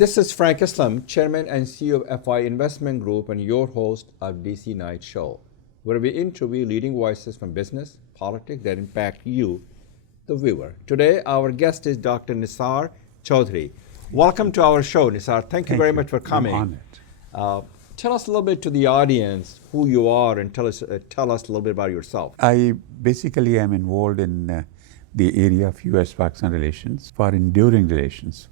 This is Frank Islam, Chairman and CEO of FI Investment Group and your host of DC Night Show, where we interview leading voices from business, politics that impact you, the viewer. Today, our guest is Dr. Nisar Chaudhry. Welcome to our show, Nisar. Thank you very much for coming. I'm honored. Tell us a little bit to the audience who you are and tell us a little bit about yourself. I basically am involved in the area of US-Pakistan relations for enduring relations.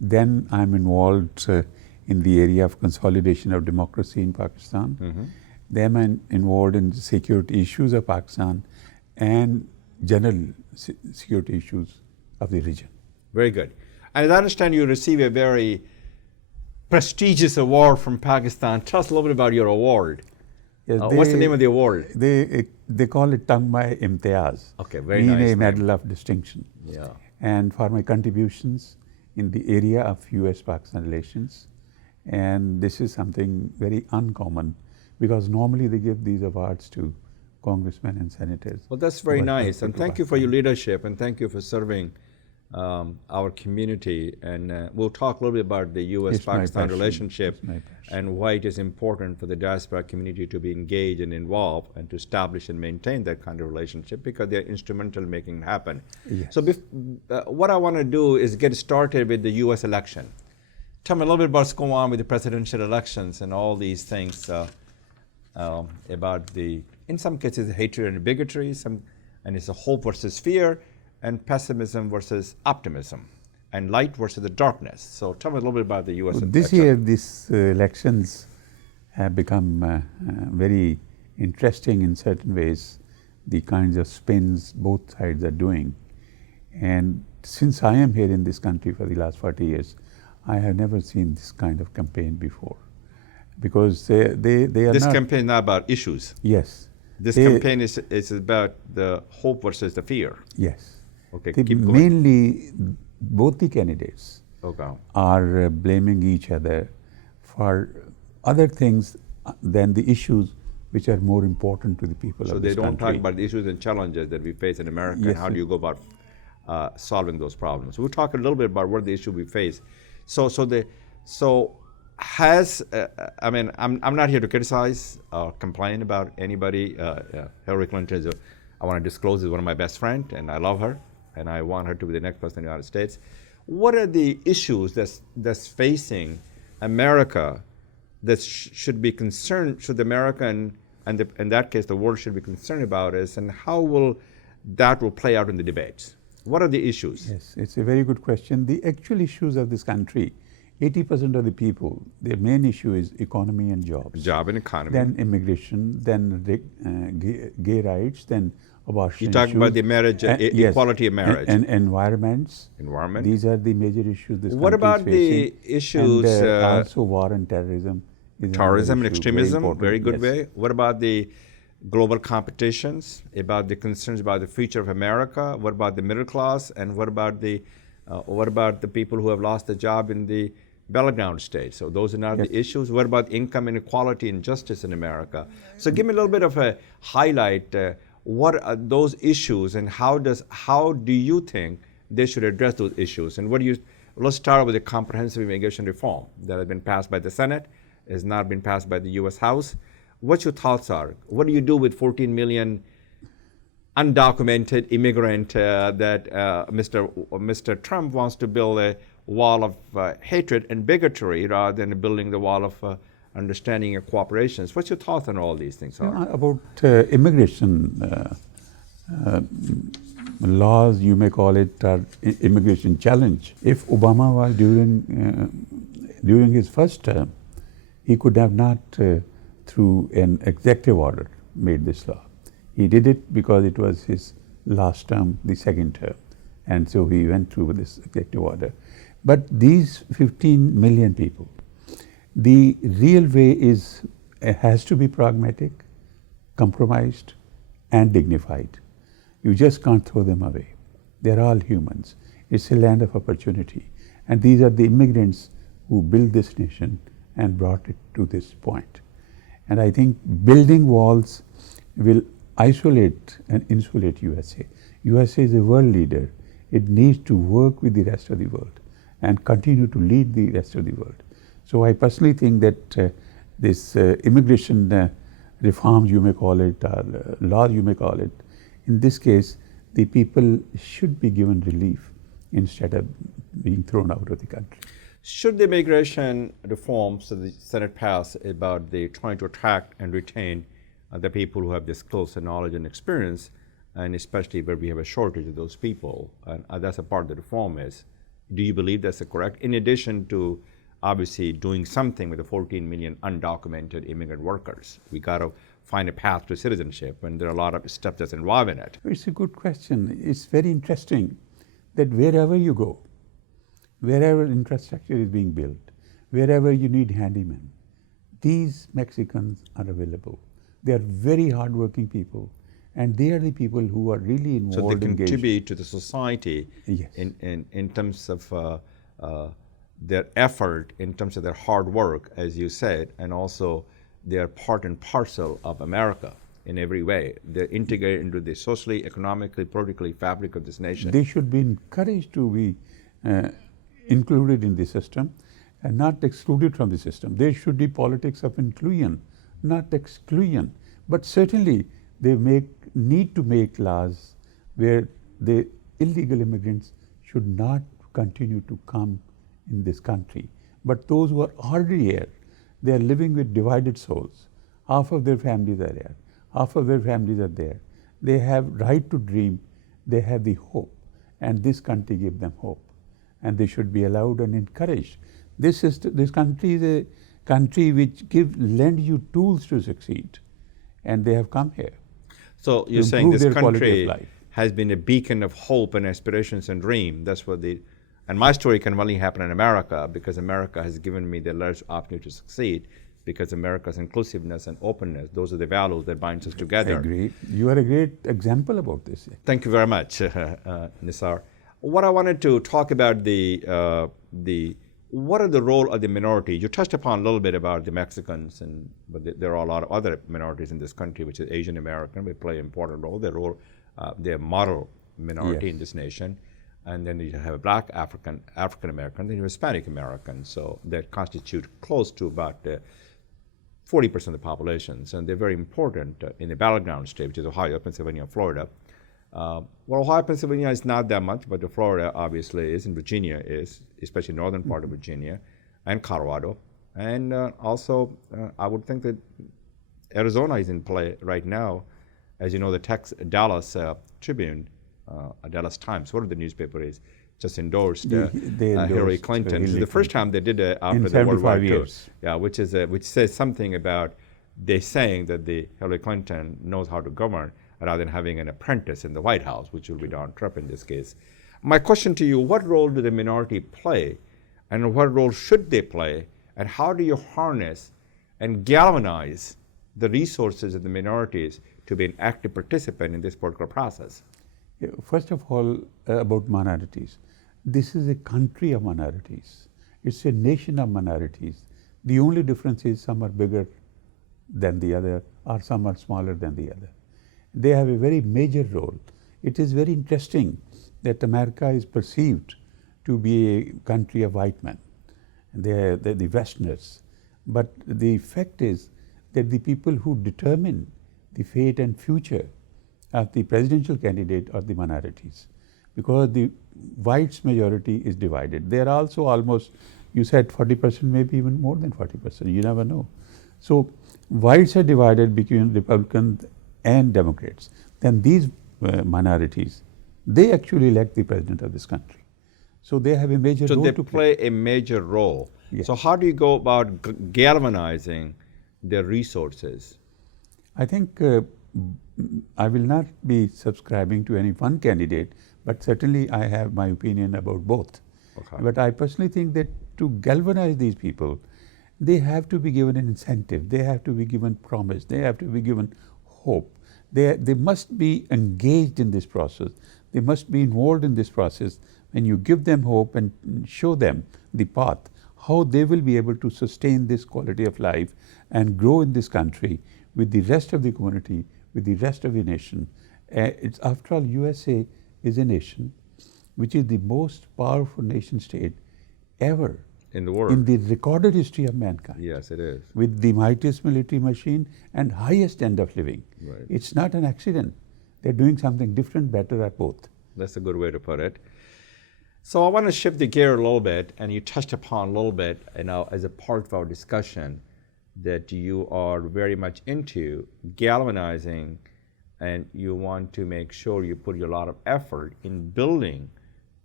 Then I'm involved in the area of consolidation of democracy in Pakistan. Then I'm involved in security issues of Pakistan and general security issues of the region. Very good. And I understand you receive a very prestigious award from Pakistan. Tell us a little bit about your award. Yes, what's the name of the award? They call it Tangmai Imtiaz. Okay, very mean nice. a medal of distinction. Yeah. And for my contributions in the area of US-Pakistan relations. And this is something very uncommon because normally they give these awards to congressmen and senators. Well, that's very nice. And thank you for your leadership and thank you for serving our community. And we'll talk a little bit about the US-Pakistan relationship and why it is important for the diaspora community to be engaged and involved and to establish and maintain that kind of relationship because they're instrumental in making it happen. Yes. So what I want to do is get started with the US election. Tell me a little bit about what's going on with the presidential elections and all these things about the, in some cases, hatred and bigotry, and it's a hope versus fear, and pessimism versus optimism, and light versus the darkness. So tell me a little bit about the U.S. election. This year, these elections have become very interesting in certain ways, the kinds of spins both sides are doing. And since I am here in this country for the last 40 years, I have never seen this kind of campaign before. Because they are this campaign is not about issues. Yes. This campaign is about the hope versus the fear. Yes. Okay, keep going. Mainly, both the candidates Okay. are blaming each other for other things than the issues which are more important to the people So of they this don't country. talk about the issues and challenges that we face in America Yes, and how do you go about solving those problems. We'll talk a little bit about what the issue we face. I mean, I'm not here to criticize or complain about anybody. Hillary Clinton is I want to disclose, is one of my best friends, and I love her, and I want her to be the next president of the United States. What are the issues that's facing America that should be concerned, should America and in that case the world should be concerned about is, and how will that play out in the debates? What are the issues? Yes, it's a very good question. The actual issues of this country, 80% of the people, their main issue is economy and jobs. Job and economy. Then immigration, then gay rights, then abortion. You talk about the marriage, yes, equality of marriage. And environments. Environment. These are the major issues this What country about is the facing. issues? And also war and terrorism. Terrorism and extremism, very good yes. way. What about the global competitions, about the concerns about the future of America? What about the middle class? And what about the people who have lost a job in the battleground states? So those are not yes. the issues. What about income inequality and justice in America? So give me a little bit of a highlight. What are those issues, and how do you think they should address those issues? And let's start with the comprehensive immigration reform that has been passed by the Senate, has not been passed by the U.S. House. What your thoughts are? What do you do with 14 million undocumented immigrant that Mr. Trump wants to build a wall of hatred and bigotry rather than building the wall of understanding and cooperation? What's your thoughts on all these things? About immigration laws, you may call it, or immigration challenge. If Obama was during his first term, he could have not, through an executive order, made this law. He did it because it was his last term, the second term, and so he went through with this executive order. But these 15 million people, the real way has to be pragmatic, compromised, and dignified. You just can't throw them away. They're all humans. It's a land of opportunity. And these are the immigrants who built this nation and brought it to this point. And I think building walls will isolate and insulate USA. USA is a world leader. It needs to work with the rest of the world. and continue to lead the rest of the world. So I personally think that this immigration reforms, you may call it, or law, you may call it, in this case, the people should be given relief instead of being thrown out of the country. Should the immigration reforms that the Senate passed about the trying to attract and retain the people who have this closer knowledge and experience, and especially where we have a shortage of those people, and that's a part of the reform is, do you believe that's correct? In addition to obviously doing something with the 14 million undocumented immigrant workers, we got to find a path to citizenship, and there are a lot of steps that's involved in it. It's a good question. It's very interesting that wherever you go, wherever infrastructure is being built, wherever you need handymen, these Mexicans are available. They are very hardworking people, and they are the people who are really involved. So they contribute to the society. Yes. in terms of their effort, in terms of their hard work, as you said, and also they are part and parcel of America in every way. They're integrated into the socially, economically, politically fabric of this nation. They should be encouraged to be included in the system and not excluded from the system. There should be politics of inclusion, not exclusion. But certainly they need to make laws where the illegal immigrants should not continue to come in this country. But those who are already here, they are living with divided souls. Half of their families are here, half of their families are there. They have right to dream, they have the hope, and this country gives them hope. And they should be allowed and encouraged. This country is a country which lend you tools to succeed, and they have come here. So you're saying this country has been a beacon of hope and aspirations and dream. That's what and my story can only happen in America because America has given me the large opportunity to succeed, because America's inclusiveness and openness, those are the values that binds us together. I agree. You are a great example about this. Thank you very much, Nisar. What I wanted to talk about what are the role of the minorities? You touched upon a little bit about the Mexicans, but there are a lot of other minorities in this country, which is Asian American. They play an important role. They're a model minority in this nation. And then you have a black African American, then you have Hispanic American. So that constitute close to about 40% of the populations. And they're very important in the battleground state, which is Ohio, Pennsylvania, and Florida. Well, Ohio, Pennsylvania is not that much, but Florida obviously is, and Virginia is, especially northern part of Virginia, and Colorado. And also, I would think that Arizona is in play right now. As you know, the Dallas Tribune, Dallas Times, whatever the newspaper is, just endorsed Hillary Clinton. This is the first time they did it after the World War II. Yeah, which says something about they saying that the Hillary Clinton knows how to govern rather than having an apprentice in the White House, which will be Donald Trump in this case. My question to you, what role do the minority play, and what role should they play, and how do you harness and galvanize the resources of the minorities to be an active participant in this political process? Yeah, first of all, about minorities. This is a country of minorities. It's a nation of minorities. The only difference is some are bigger than the other, or some are smaller than the other. They have a very major role. It is very interesting that America is perceived to be a country of white men. They're the Westerners. But the fact is that the people who determine the fate and future of the presidential candidate are the minorities, because the whites majority is divided. They are also almost, you said 40%, maybe even more than 40%, you never know. So whites are divided between Republicans and Democrats. Then these minorities, they actually elect the president of this country. So they have a major role to play. So they play a major role. Yes. So how do you go about galvanizing their resources? I think I will not be subscribing to any one candidate, but certainly I have my opinion about both. Okay. But I personally think that to galvanize these people, they have to be given an incentive, they have to be given promise, they have to be given hope. They must be engaged in this process, they must be involved in this process. When you give them hope and show them the path, how they will be able to sustain this quality of life and grow in this country with the rest of the community, with the rest of the nation. It's, after all, USA is a nation which is the most powerful nation state ever In the world. in the recorded history of mankind. Yes, it is. With the mightiest military machine and highest standard of living. Right. It's not an accident. They're doing something different, better, or both. That's a good way to put it. So I want to shift the gear a little bit, and you touched upon a little bit, as a part of our discussion, that you are very much into galvanizing, and you want to make sure you put a lot of effort in building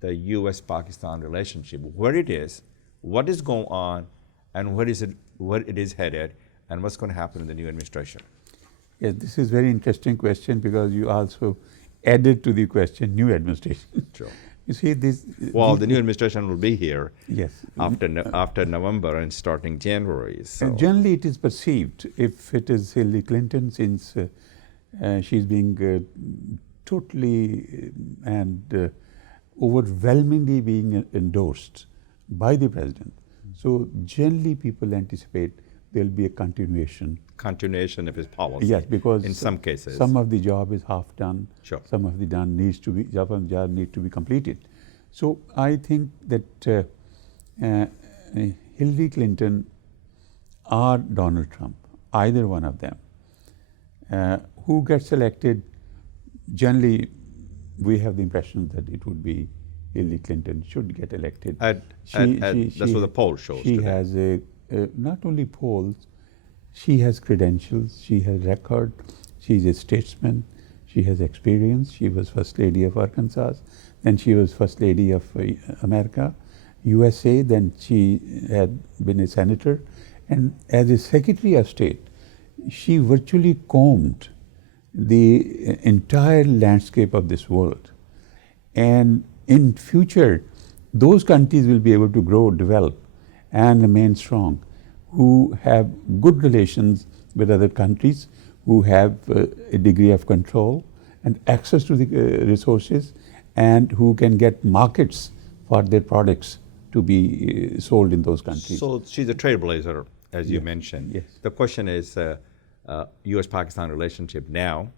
the U.S.-Pakistan relationship, where it is, what is going on, and what it is headed, and what's going to happen in the new administration. Yes, this is a very interesting question because you also added to the question new administration. Sure. You see this. Well, the new administration will be here. Yes. After November and starting January. So. Generally, it is perceived, if it is Hillary Clinton, since she's being totally and overwhelmingly being endorsed by the president. So generally, people anticipate there will be a continuation. Continuation of his policy. Yes, because in some cases, some of the job is half done. Sure. Some of the job needs to be completed. So I think that Hillary Clinton or Donald Trump, either one of them, who gets elected, generally we have the impression that it would be Hillary Clinton should get elected. that's what the poll shows. She today. has not only polls, she has credentials, she has record, she's a statesman, she has experience. She was First Lady of Arkansas, then she was First Lady of America, USA, then she had been a senator. And as a Secretary of State, she virtually combed the entire landscape of this world. And in future, those countries will be able to grow, develop, and remain strong, who have good relations with other countries, who have a degree of control and access to the resources, and who can get markets for their products to be sold in those countries. So she's a trailblazer, as you mentioned. Yes. The question is U.S.-Pakistan relationship now,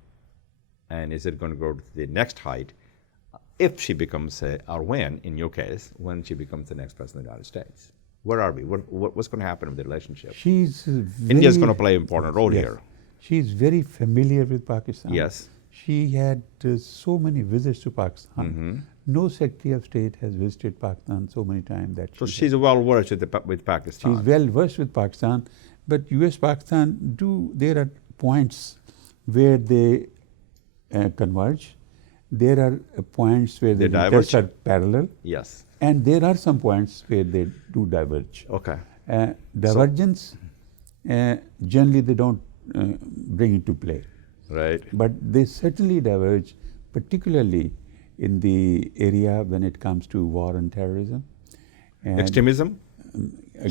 and is it going to go to the next height if she becomes, or when, in your case, when she becomes the next president of the United States? Where are we? What's going to happen with the relationship? India's going to play an important role here. She's very familiar with Pakistan. Yes. She had so many visits to Pakistan. Mm-hmm. No Secretary of State has visited Pakistan so many times that. So she's well versed with Pakistan. She's well versed with Pakistan, but U.S.-Pakistan there are points where they converge. There are points where the interests are parallel. Yes. And there are some points where they do diverge. Okay. Divergence, generally they don't bring into play. Right. But they certainly diverge, particularly in the area when it comes to war and terrorism. And extremism? Exactly.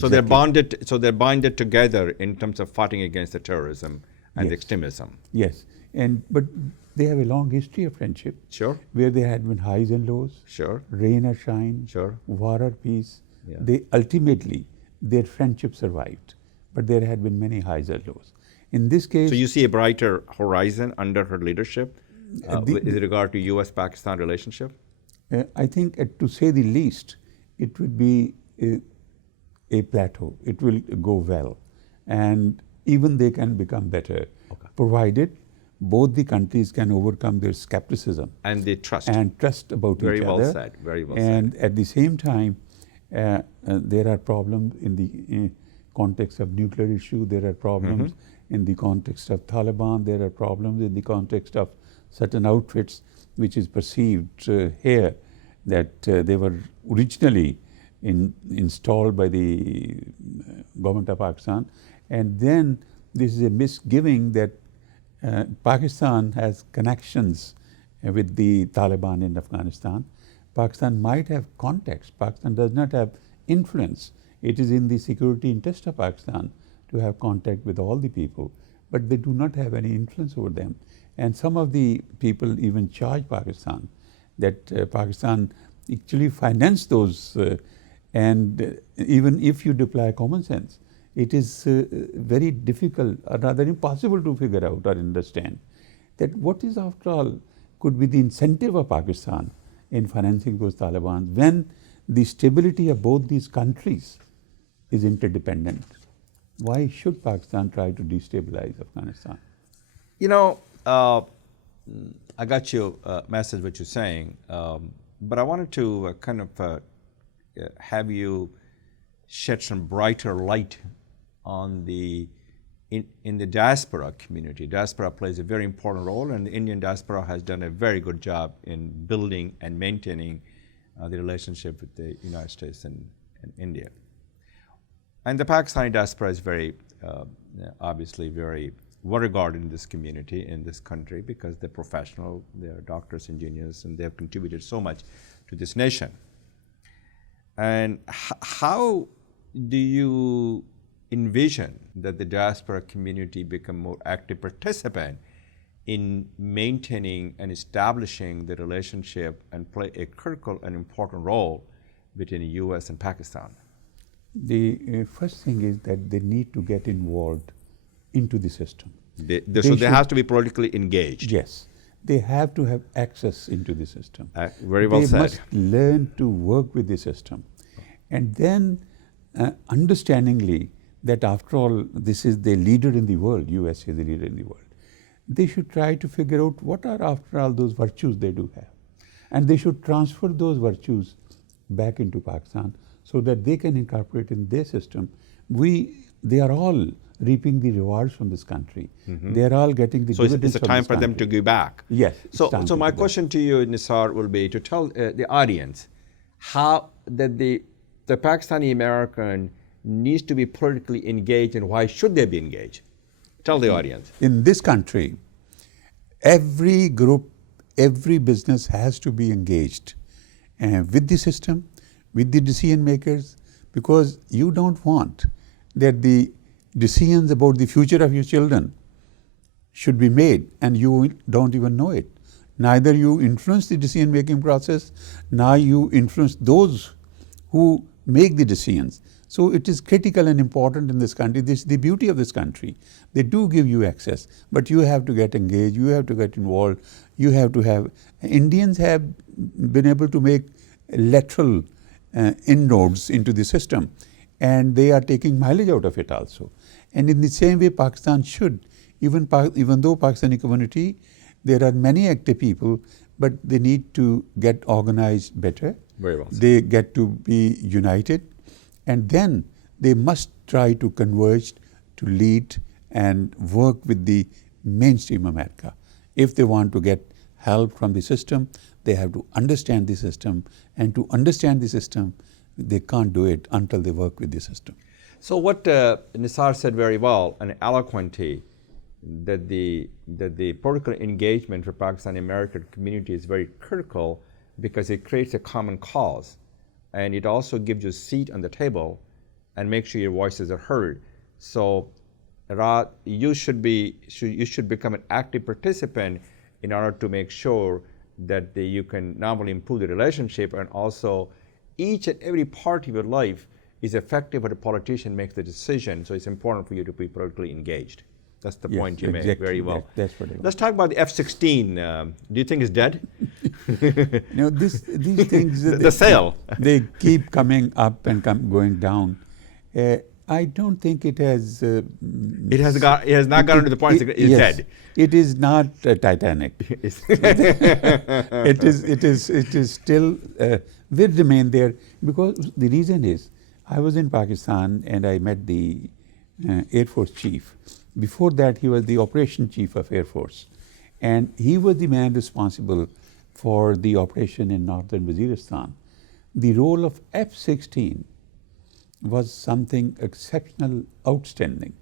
So they're bonded together in terms of fighting against the terrorism and extremism. Yes. But they have a long history of friendship. Sure. Where there had been highs and lows. Sure. Rain or shine. Sure. War or peace. Yeah. They ultimately, their friendship survived. But there had been many highs or lows. In this case. So you see a brighter horizon under her leadership with regard to U.S.-Pakistan relationship? I think, to say the least, it would be a plateau. It will go well. And even they can become better, provided both the countries can overcome their skepticism. And they trust. And trust about each other. Very well said. Very well said. And at the same time, there are problems in the context of nuclear issue. There are problems in the context of Taliban. There are problems in the context of certain outfits which is perceived here that they were originally installed by the government of Pakistan. And then this is a misgiving that Pakistan has connections with the Taliban in Afghanistan. Pakistan might have contacts. Pakistan does not have influence. It is in the security interest of Pakistan to have contact with all the people, but they do not have any influence over them. And some of the people even charge Pakistan that Pakistan actually financed those, and even if you deploy common sense, it is very difficult or rather impossible to figure out or understand that what is, after all, could be the incentive of Pakistan in financing those Taliban when the stability of both these countries is interdependent. Why should Pakistan try to destabilize Afghanistan? You know, I got your message, what you're saying, but I wanted to have you shed some brighter light on in the diaspora community. Diaspora plays a very important role, and the Indian diaspora has done a very good job in building and maintaining the relationship with the United States and India. And the Pakistani diaspora is very, obviously very well regarded in this community, in this country, because they're professional, they're doctors, engineers, and they have contributed so much to this nation. And how do you envision that the diaspora community become more active participant in maintaining and establishing the relationship and play a critical and important role between the U.S. and Pakistan? The first thing is that they need to get involved into the system. So they have to be politically engaged. Yes. They have to have access into the system. Very well said. They must learn to work with the system. And then understandingly that after all, this is the leader in the world, US is the leader in the world. They should try to figure out what are after all those virtues they do have. And they should transfer those virtues back into Pakistan so that they can incorporate in their system. They are all reaping the rewards from this country. They are all getting the dividends from this country. So it's a time for them to give back. Yes. So my question to you, Nisar, will be to tell the audience how that the Pakistani American needs to be politically engaged and why should they be engaged? Tell the audience. In this country, every group, every business has to be engaged with the system, with the decision makers, because you don't want that the decisions about the future of your children should be made and you don't even know it. Neither you influence the decision making process, nor you influence those who make the decisions. So it is critical and important in this country. This is the beauty of this country. They do give you access, but you have to get engaged, you have to get involved, you have to have. Indians have been able to make lateral inroads into the system, and they are taking mileage out of it also. And in the same way, Pakistan should, even though Pakistani community, there are many active people, but they need to get organized better. Very well said. They get to be united. And then they must try to converge, to lead and work with the mainstream America. If they want to get help from the system, they have to understand the system. And to understand the system, they can't do it until they work with the system. So what Nisar said very well and eloquently, that the political engagement for Pakistani American community is very critical because it creates a common cause. And it also gives you a seat on the table and make sure your voices are heard. So you should become an active participant in order to make sure that you can not only improve the relationship and also each and every part of your life is effective when a politician makes the decision. So it's important for you to be politically engaged. That's the point you made very well. That's what I want. Let's talk about the F-16. Do you think it's dead? These things, the sale. They keep coming up and going down. I don't think it has. It has not gotten to the point it's yes, dead. It is not Titanic. it is still will remain there because the reason is I was in Pakistan and I met the Air Force chief. Before that, he was the operation chief of Air Force, and he was the man responsible for the operation in northern Waziristan. The role of F-16 was something exceptional, outstanding.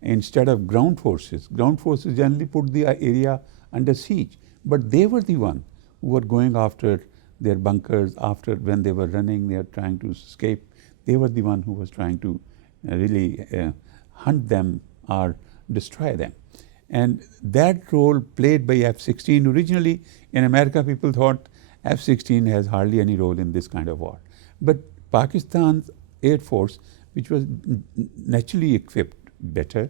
Instead of ground forces generally put the area under siege, but they were the one who were going after their bunkers, after when they were running, they were trying to escape. They were the one who was trying to really hunt them or destroy them. And that role played by F-16, originally in America people thought F-16 has hardly any role in this kind of war. But Pakistan's Air Force, which was naturally equipped better,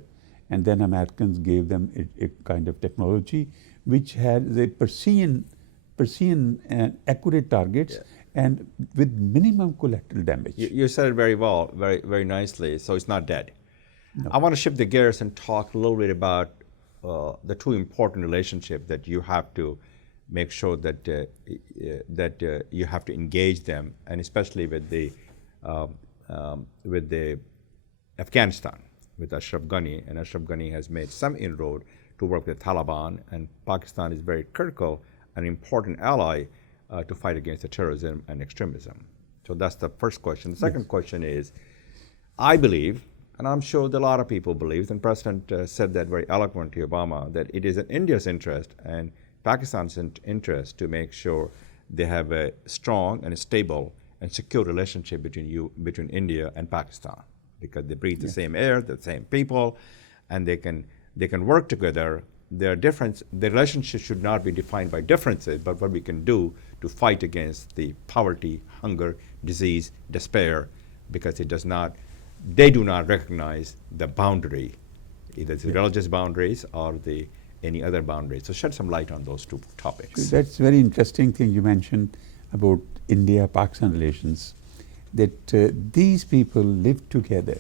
and then Americans gave them a kind of technology which had the precision and accurate targets, and with minimum collateral damage. You said it very well, very nicely. So it's not dead. No. I want to shift the gears and talk a little bit about the two important relationships that you have to make sure that you have to engage them, and especially with the Afghanistan, with Ashraf Ghani, and Ashraf Ghani has made some inroad to work with Taliban, and Pakistan is very critical and important ally to fight against the terrorism and extremism. So that's the first question. The second question is, I believe, and I'm sure that a lot of people believe, and President said that very eloquently to Obama, that it is in India's interest and Pakistan's interest to make sure they have a strong and a stable and secure relationship between India and Pakistan, because they breathe the same air, the same people, and they can work together. The relationship should not be defined by differences, but what we can do to fight against the poverty, hunger, disease, despair, because they do not recognize the boundary, either the religious boundaries or any other boundaries. So shed some light on those two topics. So that's a very interesting thing you mentioned about India-Pakistan relations, that these people live together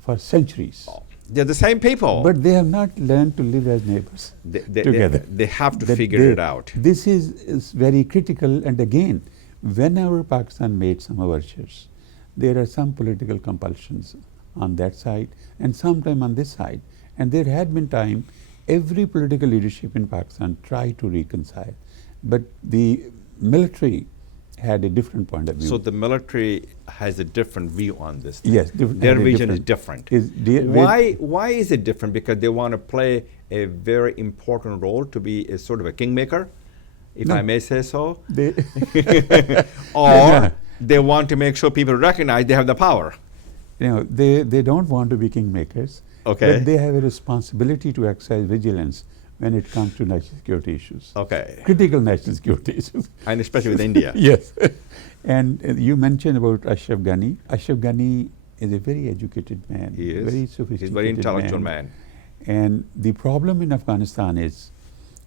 for centuries. They're the same people. But they have not learned to live as neighbors together. They have to figure it out. This is very critical. And again, whenever Pakistan made some overtures, there are some political compulsions on that side and sometime on this side. And there had been time, every political leadership in Pakistan tried to reconcile. But the military had a different point of view. So the military has a different view on this thing. Yes. Their vision is different. Why is it different? Because they want to play a very important role to be a sort of a kingmaker, if I may say so? Or they want to make sure people recognize they have the power. They don't want to be kingmakers, okay, but they have a responsibility to exercise vigilance when it comes to national security issues. Okay. Critical national security issues. And especially with India. Yes. And you mentioned about Ashraf Ghani. Ashraf Ghani is a very educated man. He is. Very sophisticated He's a very intellectual man. And the problem in Afghanistan is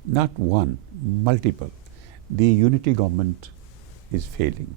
not one, multiple. The unity government is failing.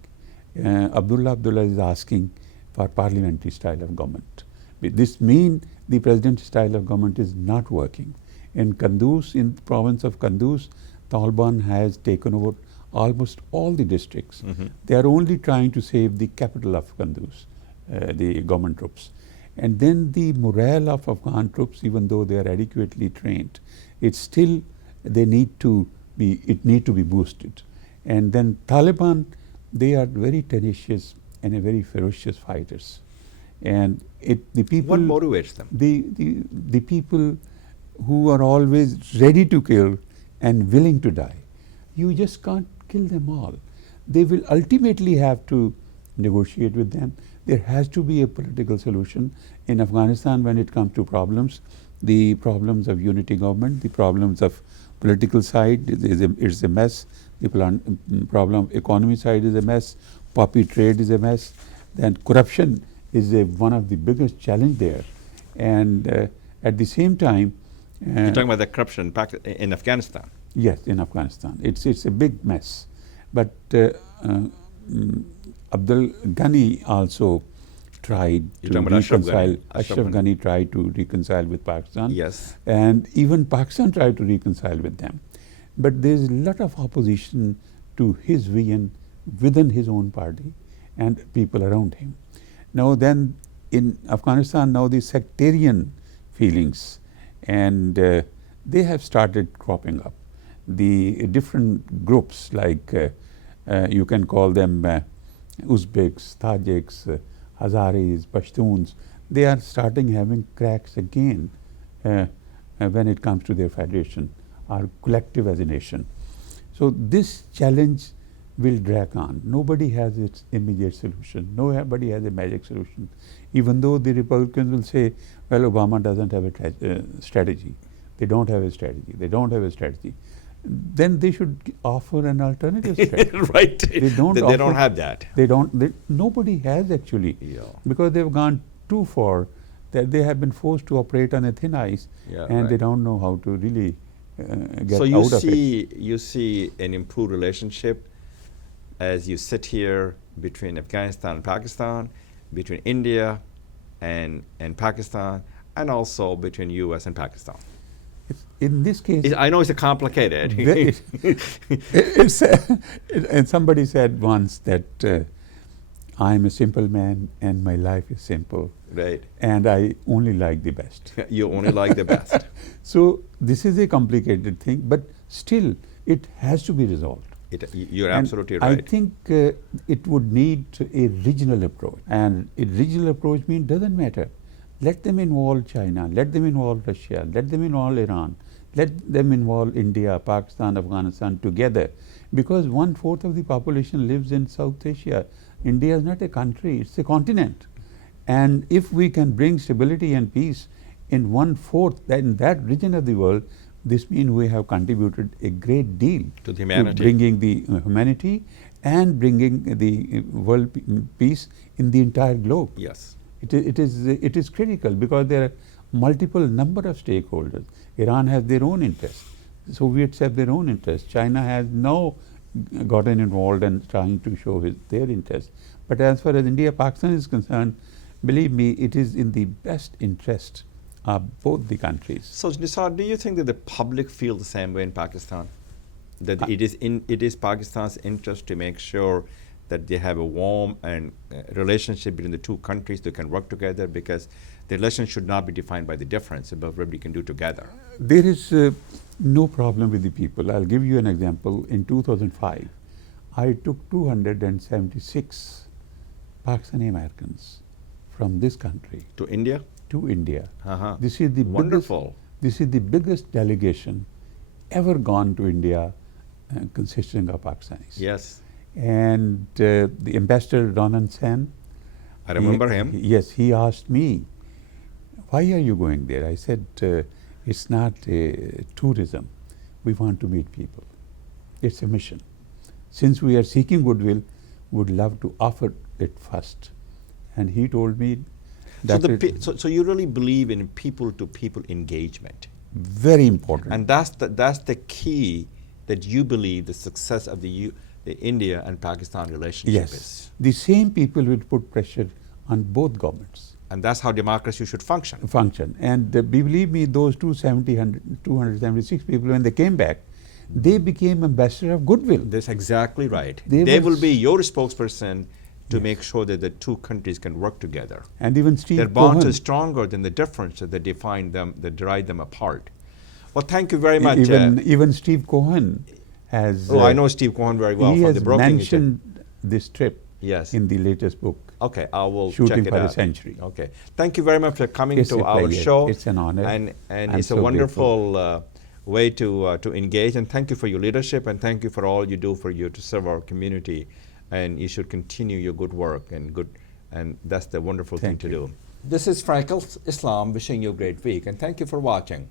Abdullah is asking for parliamentary style of government. This means the presidential style of government is not working. In Kunduz, in the province of Kunduz, Taliban has taken over almost all the districts. Mm-hmm. They are only trying to save the capital of Kunduz, the government troops. And then the morale of Afghan troops, even though they are adequately trained, it's still, it need to be boosted. And then Taliban, they are very tenacious and very ferocious fighters. And the people... What motivates them? The people who are always ready to kill and willing to die. You just can't kill them all. They will ultimately have to negotiate with them. There has to be a political solution. In Afghanistan, when it comes to problems, the problems of unity government, the problems of political side is a mess. The problem of economy side is a mess. Poppy trade is a mess. Then corruption is one of the biggest challenge there. And at the same time, you're talking about the corruption in Afghanistan? Yes, in Afghanistan. It's a big mess. But Abdul Ghani also tried to reconcile. Ashraf Ghani tried to reconcile with Pakistan. Yes. And even Pakistan tried to reconcile with them. But there's a lot of opposition to his vision within his own party and people around him. Now then, in Afghanistan, now the sectarian feelings, and they have started cropping up. The different groups, like you can call them Uzbeks, Tajiks, Hazaris, Pashtuns, they are starting having cracks again when it comes to their federation or collective as a nation. So this challenge will drag on. Nobody has its immediate solution. Nobody has a magic solution. Even though the Republicans will say, well, Obama doesn't have a strategy. They don't have a strategy. They don't have a strategy. Then they should offer an alternative strategy. Right. They don't have that. Nobody has actually. Yeah. Because they've gone too far that they have been forced to operate on a thin ice, and they don't know how to really get out of it. So you see an improved relationship as you sit here between Afghanistan and Pakistan, between India and Pakistan, and also between U.S. and Pakistan? In this case, I know it's complicated. And somebody said once that I'm a simple man and my life is simple. Right. And I only like the best. You only like the best. So this is a complicated thing, but still it has to be resolved. You're And absolutely right. I think it would need a regional approach. And a regional approach means doesn't matter. Let them involve China, let them involve Russia, let them involve Iran, let them involve India, Pakistan, Afghanistan together. Because 1/4 of the population lives in South Asia. India is not a country, it's a continent. And if we can bring stability and peace in 1/4 in that region of the world, this means we have contributed a great deal to the humanity, bringing the humanity and bringing the world peace in the entire globe. Yes. It is critical because there are multiple number of stakeholders. Iran has their own interests. The Soviets have their own interests. China has now gotten involved and trying to show their interests. But as far as India, Pakistan is concerned, believe me, it is in the best interest of both the countries. So, Nisar, do you think that the public feel the same way in Pakistan? That it is Pakistan's interest to make sure that they have a warm and relationship between the two countries that can work together, because the relation should not be defined by the difference, but what we can do together. There is no problem with the people. I'll give you an example. In 2005, I took 276 Pakistani Americans from this country To India? to India. Uh-huh. This is the Wonderful. This is the biggest delegation ever gone to India, consisting of Pakistanis. Yes. And the ambassador Ronan Sen, I remember him. Yes, he asked me, why are you going there? I said, it's not tourism. We want to meet people. It's a mission. Since we are seeking goodwill, would love to offer it first. And he told me that So you really believe in people-to-people engagement. very important. And that's the key that you believe the success of the India and Pakistan relationship is. Yes, the same people will put pressure on both governments. And that's how democracy should function. And believe me, those 276 people, when they came back, they became ambassador of goodwill. That's exactly right. They They was- will be your spokesperson to Yes. make sure that the two countries can work together. And even Steve Their bonds Cohen, are stronger than the differences that define them, that drive them apart. Well, thank you very much. even Steve Cohen has. I know Steve Cohen very well he from has the broking. mentioned this trip Yes. in the latest book. Okay, I will Shooting check it for a out. Century. Okay, thank you very much for coming It's to a our pleasure. show. It's an honor. and I'm it's a so wonderful way to engage. And thank you for your leadership, and thank you for all you do to serve our community. And you should continue your good work and that's the wonderful thing Thank to you. do. This is Frankel Islam wishing you a great week, and thank you for watching.